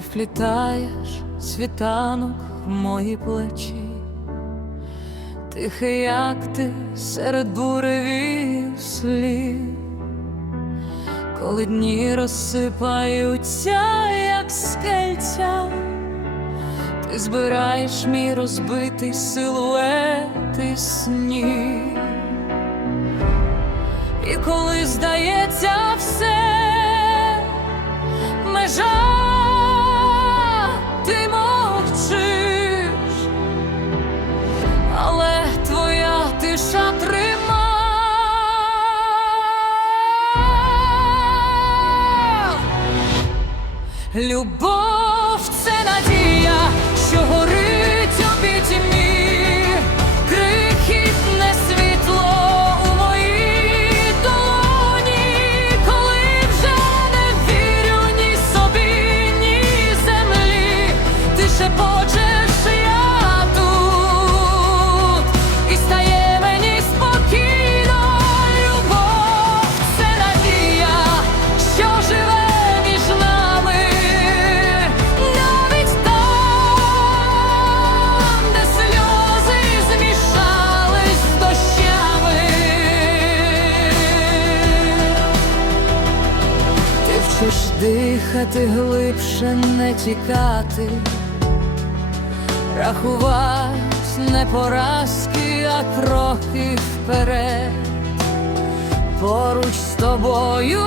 вплітаєш світанок в мої плечі, тихий, як ти серед буревів слів, коли дні розсипаються, як скельця, ти збираєш мій розбитий силует із снів. І коли здається надія, що горить у пітьмі, крихітне світло у моїй коли вже не вірю ні собі, землі, ти шепочеш Вчиш дихати глибше, не тікати, рахувать не поразки, а кроки вперед. Поруч з тобою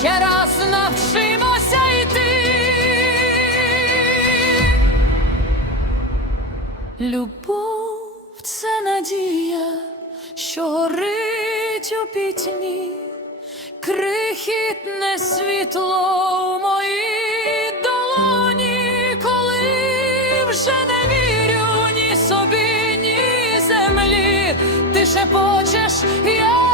ще раз навчимося йти. Любов це надія, що горить у пітьмі, крихітне світло у моїй долоні, коли вже не вірю ні собі, ні землі, ти шепочеш я